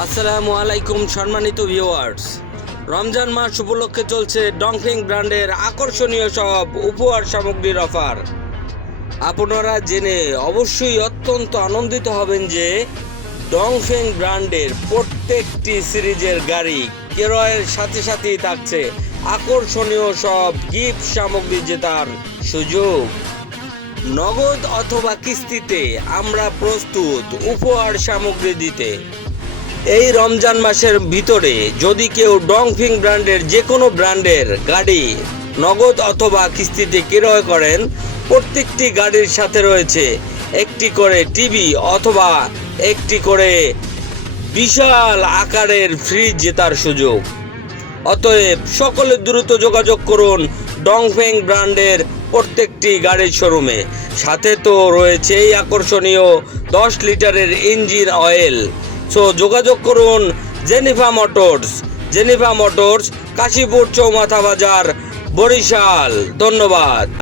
আসসালামু আলাইকুম সম্মানিত ভিউয়ার্স রমজান মাস উপলক্ষে চলছে ডংফিং ব্র্যান্ডের আকর্ষণীয় সব উপহার সামগ্রীর অফার। আপনারা জেনে অবশ্যই অত্যন্ত আনন্দিত হবেন যে ডংফেং ব্র্যান্ডের প্রত্যেকটি সিরিজের গাড়ি ক্রয়ের সাথে সাথেই থাকছে আকর্ষণীয় সব গিফট সামগ্রী জেতার সুযোগ। নগদ অথবা কিস্তিতে আমরা প্রস্তুত উপহার সামগ্রী দিতে। এই রমজান মাসের ভিতরে যদি কেউ ডংফিং ব্র্যান্ডের যে কোনো ব্র্যান্ডের গাড়ি নগদ অথবা কিস্তিতে ক্রয় করেন, প্রত্যেকটি গাড়ির সাথে রয়েছে একটি করে টিভি অথবা একটি করে বিশাল আকারের ফ্রিজ জেতার সুযোগ। অতএব সকলে দ্রুত যোগাযোগ করুন ডংফেং ব্র্যান্ডের প্রত্যেকটি গাড়ির শোরুমে। সাথে তো রয়েছে এই আকর্ষণীয় দশ লিটারের ইঞ্জিন অয়েল। সো যোগাযোগ করুন জেনিফা মোটরস জেনিফা মোটরস কাশীপুর চৌমাথা বাজার বরিশাল। ধন্যবাদ।